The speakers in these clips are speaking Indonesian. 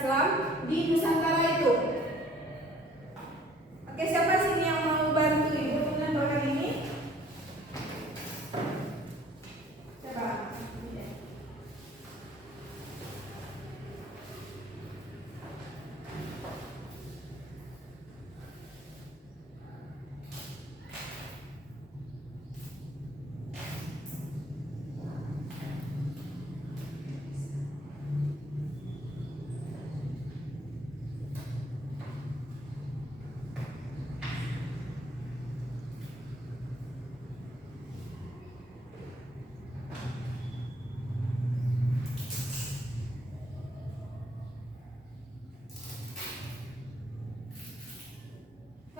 Islam di Nusantara itu. Oke, siapa sini yang mau bantu Ibu dengan program ini? Siapa?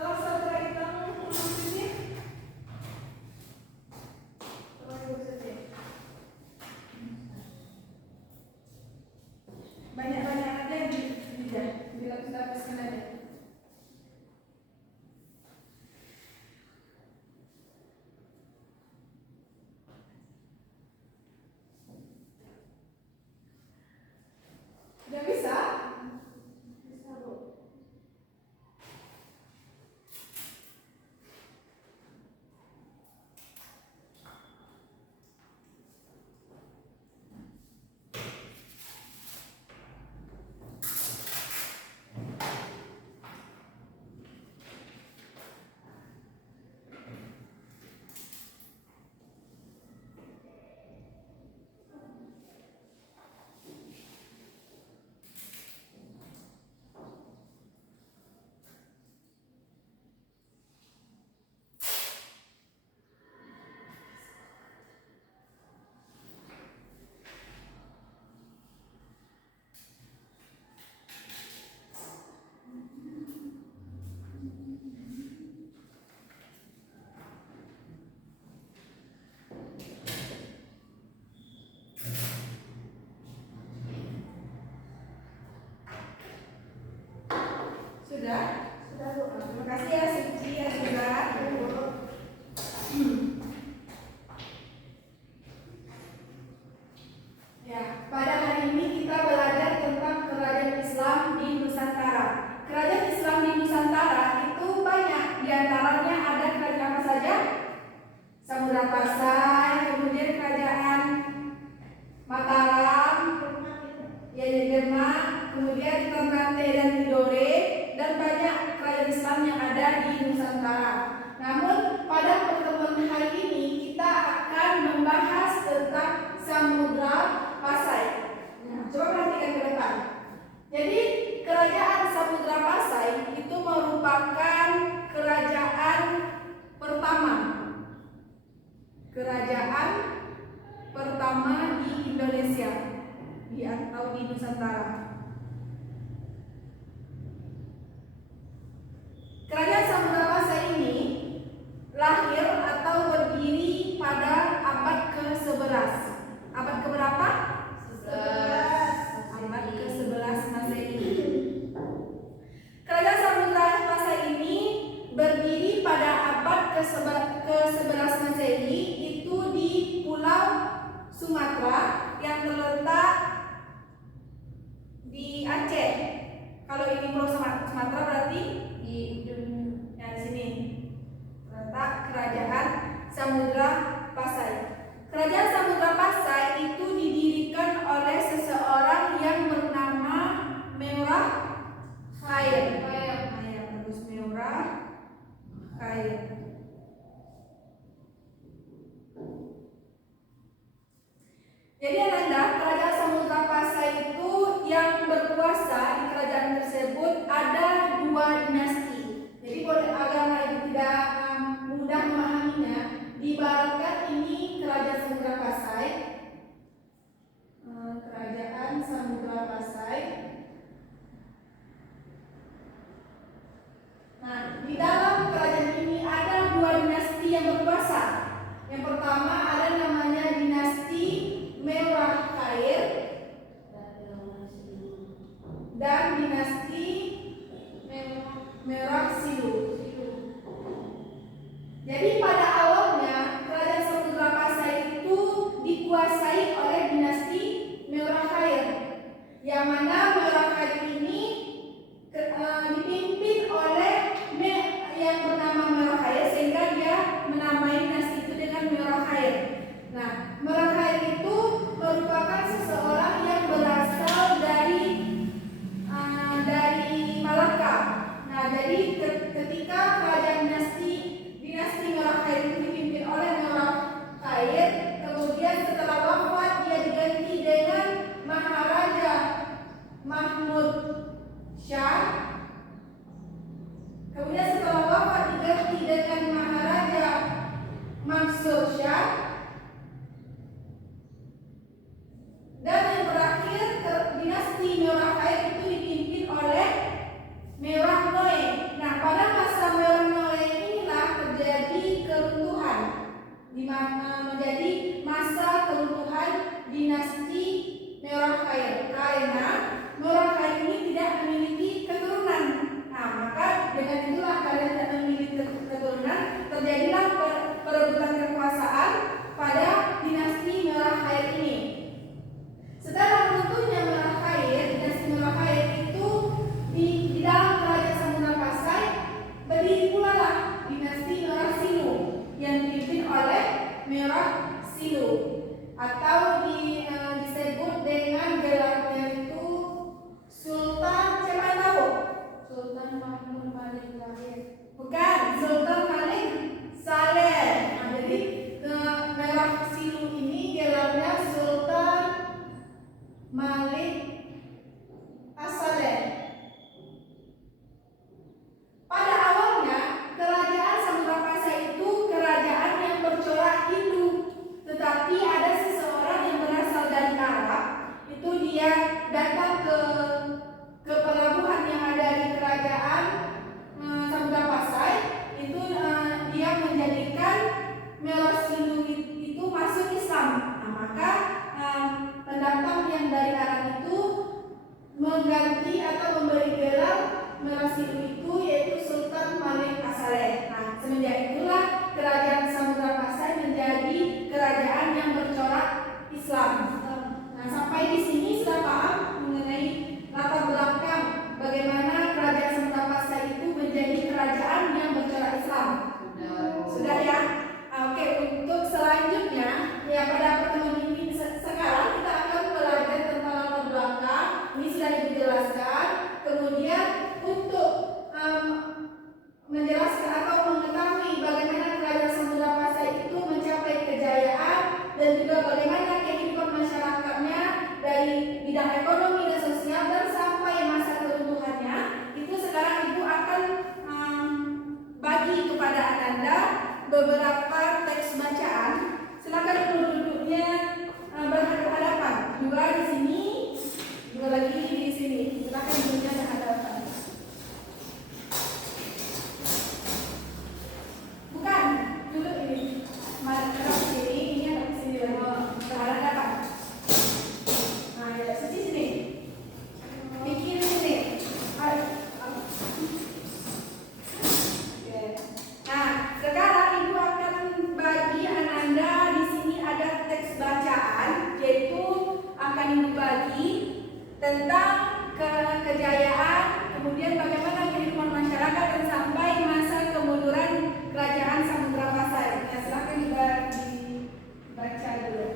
Kalau saudara hitam maksudnya? Banyak-banyak aja dilapis-lapiskan aja. Udah bisa? Bisa, Bu. Sudah? Sudah, Bu. Terima kasih ya Suci ya juga. Ya, pada hari ini kita belajar tentang kerajaan Islam di Nusantara. Kerajaan Islam di Nusantara itu banyak, diantaranya ada kerajaan apa saja? Samudra Pasai, kemudian kerajaan Mataram, Demak, kemudian Ternate dan Tidore, dan banyak kerajaan Islam yang ada di Nusantara. Namun pada pertemuan hari ini kita akan membahas tentang Samudra Pasai. Nah, coba perhatikan ke depan. Jadi kerajaan Samudra Pasai itu merupakan kerajaan pertama. Kerajaan pertama di Indonesia atau di Nusantara. Kerajaan Samudra Pasai ini lahir atau berdiri pada abad ke-11. Abad keberapa? 11. Abad ke-11 Masehi. Kerajaan Samudra Pasai ini berdiri pada abad ke-11 Masehi, itu di Pulau Sumatera yang terletak di Aceh. Kalau ini Pulau Sumatera berarti di sini terletak kerajaan Samudra Pasai. Kerajaan Samudra Pasai itu didirikan oleh seseorang yang bernama Meurah Khair. Bagus, Meurah Khair. Jadi Ananda, kerajaan Samudra Pasai itu yang berkuasa di kerajaan tersebut ada 2 dinasti. Jadi agar Ibu tidak mudah memahaminya, diibaratkan ini kerajaan Samudra Pasai. Kerajaan Samudra Pasai. Nah, di dalam kerajaan ini ada 2 dinasti yang berkuasa. Yang pertama ada namanya dinasti Meurah Khair dan dinasti Meurah Silu. Jadi pada awalnya kerajaan Samudra Pasai itu dikuasai oleh dinasti Meurah Khair, yang mana Meurah Khair Shah. Kemudian setelah wafat diganti dengan Maharaja Mansur Shah. Dan yang terakhir dinasti Merah Khair itu dipimpin oleh Merah Noe. Nah, pada masa Merah Noe inilah terjadi keruntuhan, di mana menjadi masa keruntuhan dinasti Merah Khair karena Merah Khair ini tidak memiliki keturunan. Nah, maka dengan itulah karena tidak memiliki keturunan terjadilah perebutan kekuasaan pada dinasti Merah Khair ini. Setelah runtuhnya Merah Khair, dinasti Merah Khair itu di dalam kerajaan Samudra Pasai berdiri pula lah dinasti Merah Silu yang dipimpin oleh Merah Silu atau disebut dengan gelarnya itu Sultan, siapa yang tahu? Sultan Mahmud Malik Saleh. Bukan, Sultan Malik Saleh. Nah, jadi Merah Silu ini gelarnya Sultan Malik As-Saleh. Pada awalnya kerajaan Samudra Pasai itu kerajaan yang bercorak Hindu, tetapi ada seseorang yang berasal dari Arab, itu dia datang ke pelabuhan yang ada di kerajaan Samudra Pasai, itu dia menjadikan Merah Silu itu masuk Islam. Nah, maka pendatang yang dari Arab itu mengganti atau memberi gelar Merah Silu itu yaitu Sultan Malik As-Saleh. Nah, semenjak itulah kerajaan Samudra Pasai menjadi kerajaan yang bercorak Islam. Nah, sampai di sini sudah paham mengenai latar belakang bagaimana kerajaan Samudra Pasai itu menjadi kerajaan yang bercorak Islam. Sudah ya? Oke, untuk selanjutnya ya pada pertemuan ini sekarang kita akan belajar tentang latar belakang. Ini sudah dijelaskan. Kemudian untuk menjelaskan atau mengetahui bagaimana kerajaan Samudra Pasai itu mencapai kejayaan dan juga bagaimana kehidupan masyarakatnya dari bidang ekonomi dan sosial dan sampai masa keruntuhannya, itu sekarang Ibu akan bagi kepada Ananda beberapa teks bacaan. Silakan duduk-duduknya berhadapan. Dua di sini, dua lagi di sini. Silakan duduknya berhadapan. Bukan, duduk ini. Ada di sini, ini ada di sini berhadapan. Nah, ya, sini. Bikin ini. Nah, sekarang Ibu akan bagi Ananda di sini ada teks bacaan, yaitu akan Ibu bagi tentang kejayaan, kemudian bagaimana kehidupan masyarakat dan sampai masa kemunduran kerajaan Samudra Pasai. Ya, silakan dibaca dulu.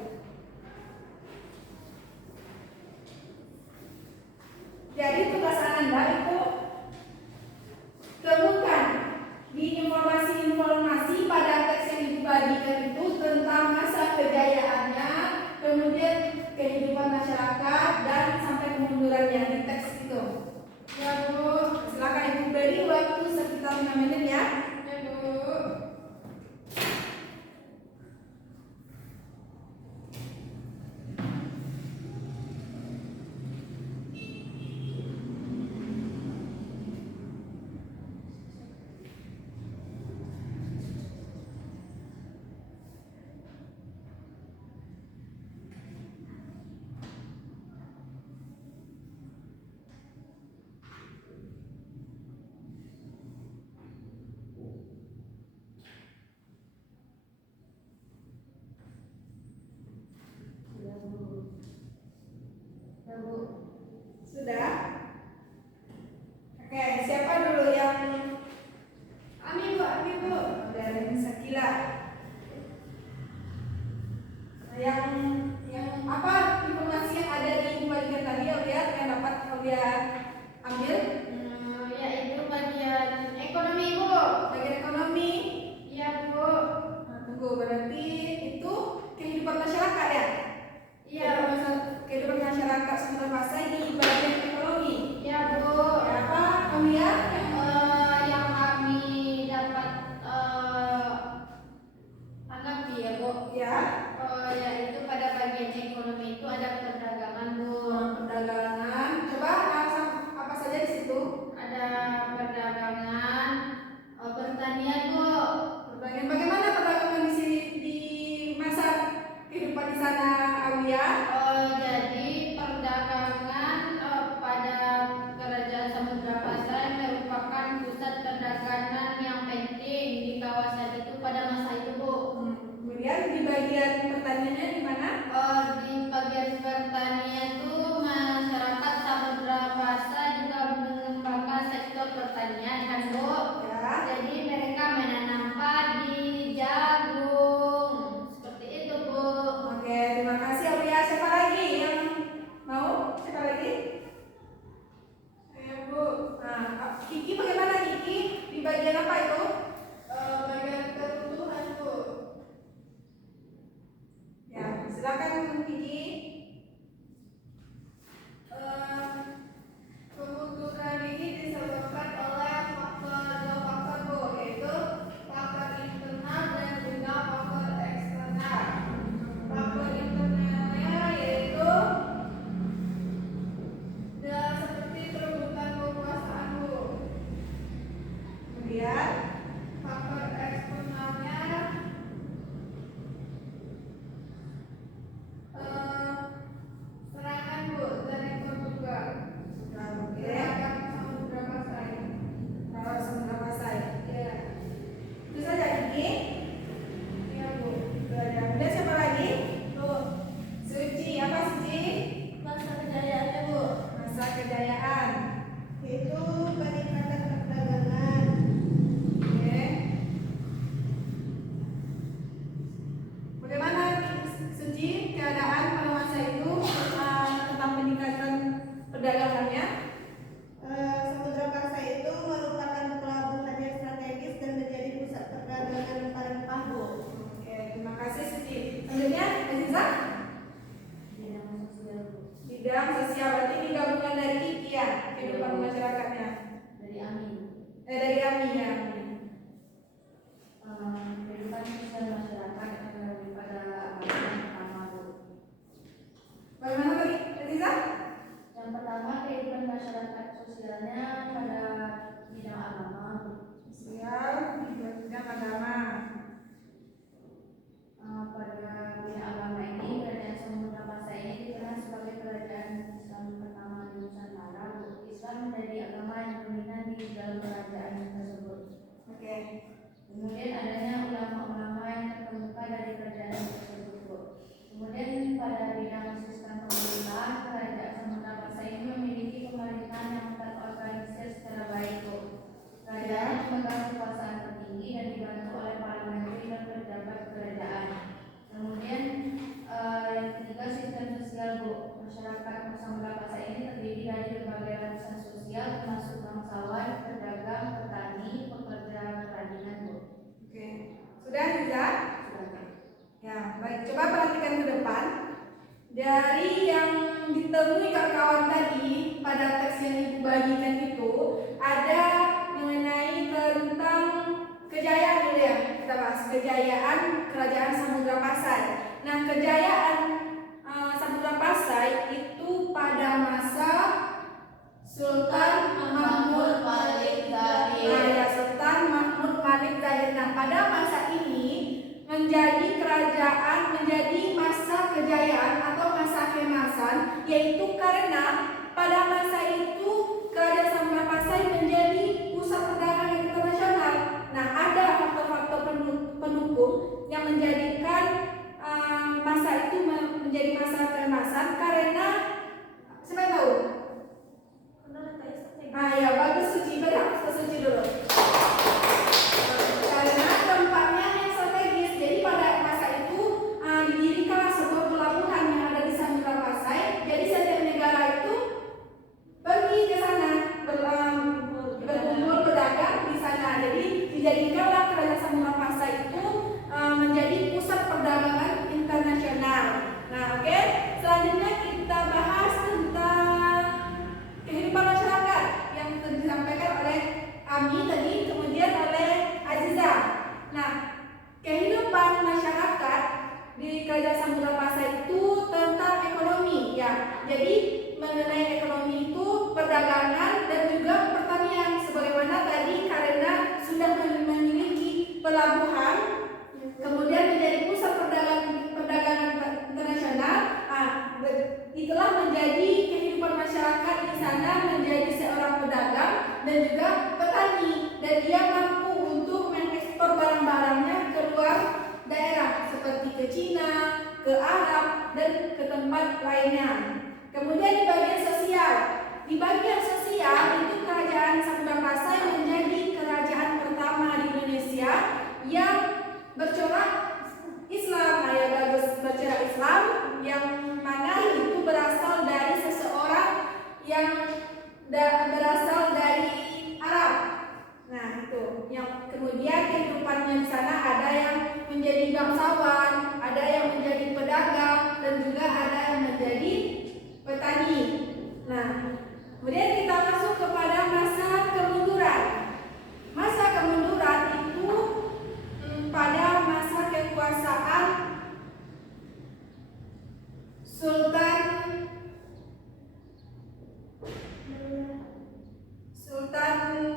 Jadi tugas Ananda itu temukan di informasi-informasi pada teks yang dibagikan itu tentang masa kejayaannya, kemudian kehidupan masyarakat dan sampai kemundurannya di teks itu. Ya Bu, silakan Ibu beri waktu sekitar 5 menit ya. Ya Bu. Sudah? Oke, siapa dulu yang Ami Bu, dari Sakila. Yang apa informasi yang ada di bagian tadi lihat yang dapat kalian ambil? Yaitu bagian ekonomi Bu. Bagian ekonomi. Iya Bu. Nah, tunggu, berarti itu kehidupan masyarakat ya? Iya. Kehidupan masyarakat Samudra Pasai di bagian ekonomi. Iya Bu. dari agama yang dominan di dalam kerajaan tersebut. Oke. Kemudian adanya ulama-ulama yang terkemuka dari kerajaan tersebut. Kemudian pada bidang sistem pemerintahan, kerajaan Samudra Pasai ini memiliki pemerintahan yang terorganisir secara baik. Kerajaan memegang kekuasaan tertinggi dan dibantu oleh para menteri dan pejabat kerajaan. Kemudian yang ketiga, sistem sosial, Bu. Masyarakat Samudra Pasai ini terdiri dari berbagai lapisan sosial termasuk bangsawan, pedagang, petani, pekerja kerajinan, Bu. Oke. Sudah bisa? Ya, baik. Coba perhatikan ke depan. Dari yang ditemui kawan-kawan tadi pada teks yang Ibu bagikan itu ada mengenai tentang kejayaan dulu ya. Kita bahas kejayaan Kerajaan Samudra Pasai. Nah, kejayaan Samudra Pasai itu pada masa Sultan Mahmud Malik Zahir. Nah, ya, Sultan Mahmud Malik Zahir. Nah, pada masa ini menjadi kerajaan, menjadi masa kejayaan atau masa keemasan, yaitu karena pada masa itu Kerajaan Samudra Pasai menjadi pusat perdagangan internasional. Nah, ada faktor-faktor pendukung yang menjadikan masa itu menjadi masa keemasan karena siapa tahu? Ya, bagus Suci, berapa Suci dulu. Karena tempatnya yang strategis, jadi pada masa itu didirikanlah sebuah pelabuhan yang ada di Samudra Pasai. Jadi setiap negara itu pergi ke sana berkumpul berdagang di sana. Jadi dijadikanlah Kerajaan Samudra Pasai itu menjadi pusat perdagangan internasional. Nah, oke. Selanjutnya kita bahas tentang kehidupan masyarakat yang disampaikan oleh Ami tadi, kemudian oleh Aziza. Nah, kehidupan masyarakat di Kerajaan Samudra Pasai itu tentang ekonomi ya. Jadi mengenai ekonomi itu perdagangan dan juga pertanian. Sebagaimana tadi karena sudah memiliki pelabuhan, kemudian menjadi pusat perdagangan internasional. Itulah menjadi kehidupan masyarakat di sana, menjadi seorang pedagang dan juga petani, dan dia mampu untuk mengekspor barang-barangnya ke luar daerah seperti ke Cina, ke Arab dan ke tempat lainnya. Kemudian di bagian sosial itu Kerajaan Samudra Pasai menjadi kerajaan pertama di Indonesia yang bercorak Islam. Bercorak Islam yang mana itu berasal dari seseorang yang berasal dari Arab. Nah, itu yang kemudian kehidupannya di sana ada yang menjadi bangsawan, ada yang menjadi pedagang, dan juga ada yang menjadi petani. Nah, kemudian kita masuk kepada masa kemunduran. Masa kemunduran itu pada masa kekuasaan Sultan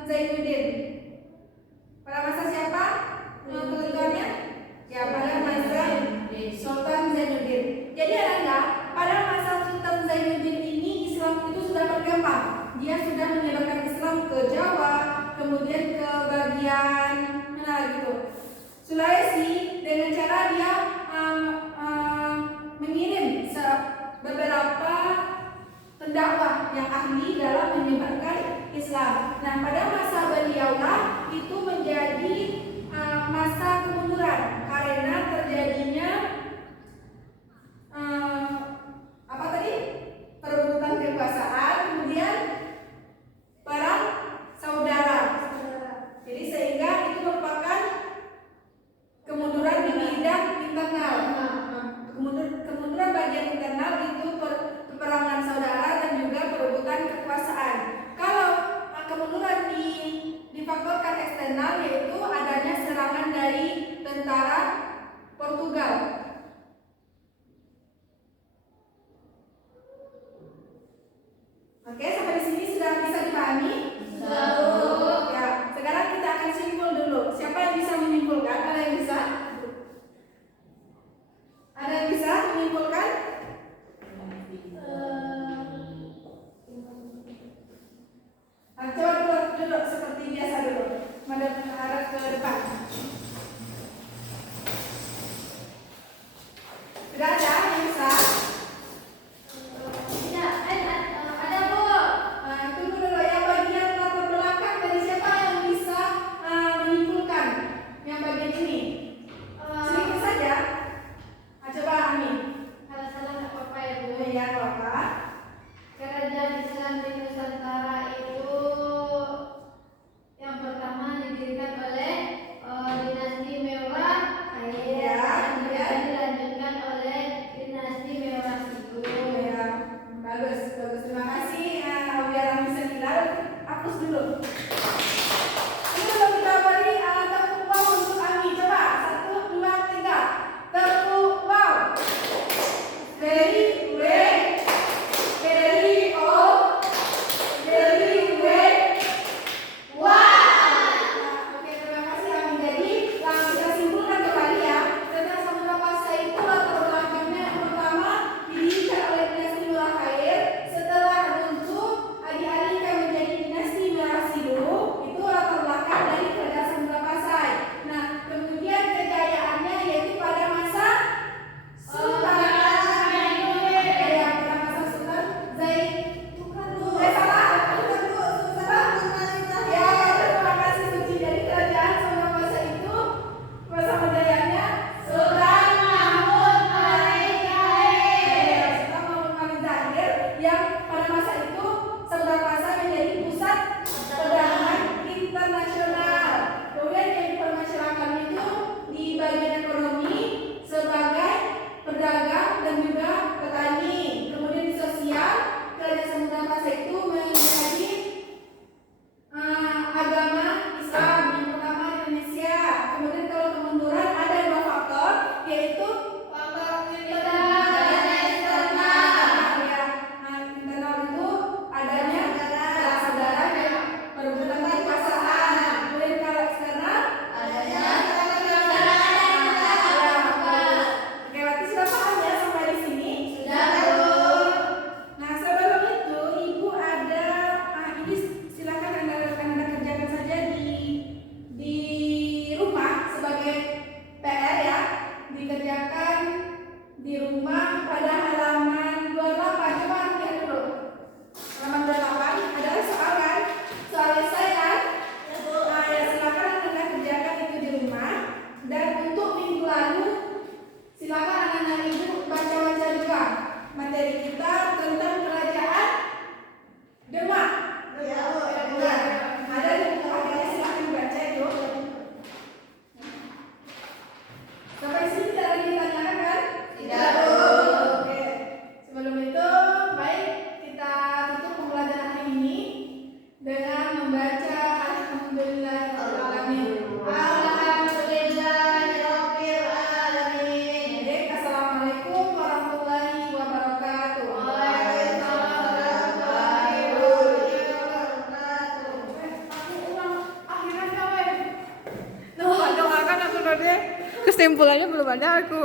Zainuddin. Pada masa siapa? Kemundurannya? Ya, pada masa Sultan Zainuddin. Jadi ada pada masa Sultan Zainuddin ini Islam itu sudah berkembang. Dia sudah menyebarkan Islam ke Jawa, kemudian ke bagian mana gitu, Sulawesi, dengan cara dia mengirim beberapa pendakwah yang ahli dalam menyebarkan Islam. Nah, pada masa beliaulah itu menjadi masa kemunduran karena terjadinya perebutan kekuasaan, kemudian perang saudara. Jadi sehingga itu merupakan kemunduran di bidang internal. Kemunduran bagian internal itu peperangan saudara dan juga perebutan kekuasaan. Kalau kemunduran difaktorkan eksternal, yaitu adanya serangan dari ke depan. Sudah ada yang bisa? Tidak, ada Bu. Tunggu dulu ya, bagian latar belakang dari siapa yang bisa menyimpulkan yang bagian ini? Sedikit saja. Coba Amin. Kalau salah nggak apa-apa ya Bu. Ya, apa? Kerajaan Islam di Nusantara itu yang pertama didirikan oleh dinasti Mewah, Ya, kemudian dilanjutkan oleh dinasti Mewah itu. Ya, bagus. Terima kasih. Biar Amin senilai, hapus dulu. Ini belum kita beri tepuk wow untuk Amin. Coba 1, 2, 3. Tepuk wow. Very great. Very old. Very great. Wow. Oke, terima kasih Amin. Jadi kita simpulkan kembali ya. Tentang Samudra Pasca itu latar belakangnya yang pertama didirikan oleh dinasti Murakair. Setelah runtuh dialihkan menjadi dinasti Merasidu. Itu latar belakang dari kerajaan Samudra Pasai. Nah, kemudian kejayaannya yaitu pada masa Sultan. Ya, pada masa Sultan Zaid. Salah. Ya, terima kasih Suci. Jadi kerajaan Samudra Pasai itu masa kejayaannya Sultan Mahmud Ali Zahir. Sultan Mahmud Ali Zahir yang pada masa itu Samudra Pasai menjadi pusat perdagangan internasional. Kemudian yang dipermasyarakat itu di bagian ekonomi sebagai pedagang dan juga petani. Kemudian di sosial, kerajaan Samudra Pasai itu menjadi agama Islam yang pertama di Indonesia. Kemudian kalau kemunduran ada 2 faktor, yaitu faktor internal dan eksternal. Ya, internal itu adanya saudara yang berebutan kekuasaan. Kemudian kalau eksternal adanya Oke, berarti sudah paham ya sampai di sini? Nah, sebelum itu Ibu ada ini silakan Anda kerjakan saja di rumah sebagai PR ya. Dikerjakan di rumah pada halaman 28. Coba lihat dulu. Halaman 28 adalah soal kan? Soal esai kan? Ya, silakan Anda kerjakan itu di rumah. Dan untuk minggu lalu silakan anak-anak Ibu baca-baca juga materi kita tentang kerajaan Demak. Ada di buku agaknya, silakan dibaca itu. Sampai sini tidak ada yang ditanyakan kan? Tidak. Oke. Sebelum itu, baik kita tutup pembelajaran hari ini dengan membaca Alhamdulillahirrahmanirrahim. Baik, assalamualaikum warahmatullahi wabarakatuh. Aku ulang akhirannya weh. Doakan aku deh. Kesimpulannya belum ada aku.